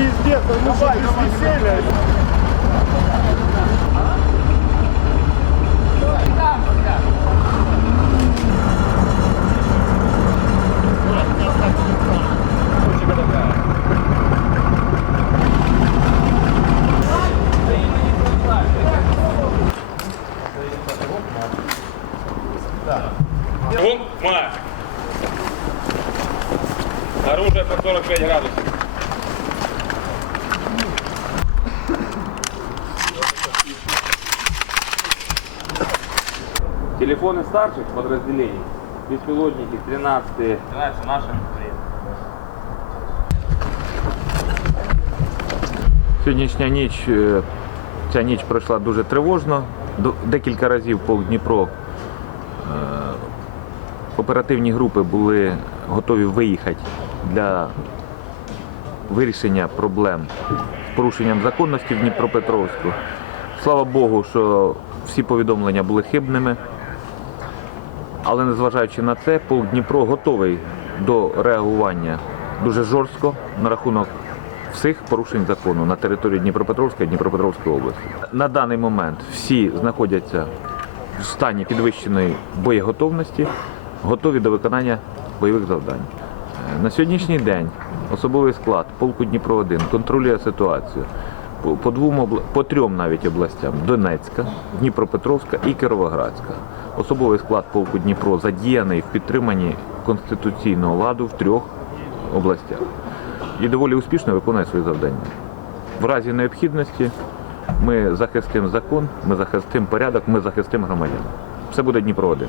пиздец, а он давай, уже без веселья. Он мать. Оружие по 45 градусов. Телефоны старших подразделений, беспилотники 13 13 наши. Сьогоднішня ніч, ця ніч пройшла дуже тривожно. Декілька разів полк Дніпро е, оперативні групи були готові виїхати для вирішення проблем з порушенням законності в Дніпропетровську. Слава Богу, що всі повідомлення були хибними. Але незважаючи на це, полк Дніпро готовий до реагування дуже жорстко на рахунок всіх порушень закону на території Дніпропетровська і Дніпропетровської області. На даний момент всі знаходяться в стані підвищеної боєготовності, готові до виконання бойових завдань. Е, На сьогоднішній день особовий склад полку Дніпро 1 контролює ситуацію по, двом по трьом навіть областям Донецька, Дніпропетровська і Кіровоградська. Особовий склад полку Дніпро задіяний в підтриманні конституційного ладу в трьох областях і доволі успішно виконує свої завдання. В разі необхідності ми захистимо закон, ми захистимо порядок, ми захистимо громадян. Все буде Дніпро 1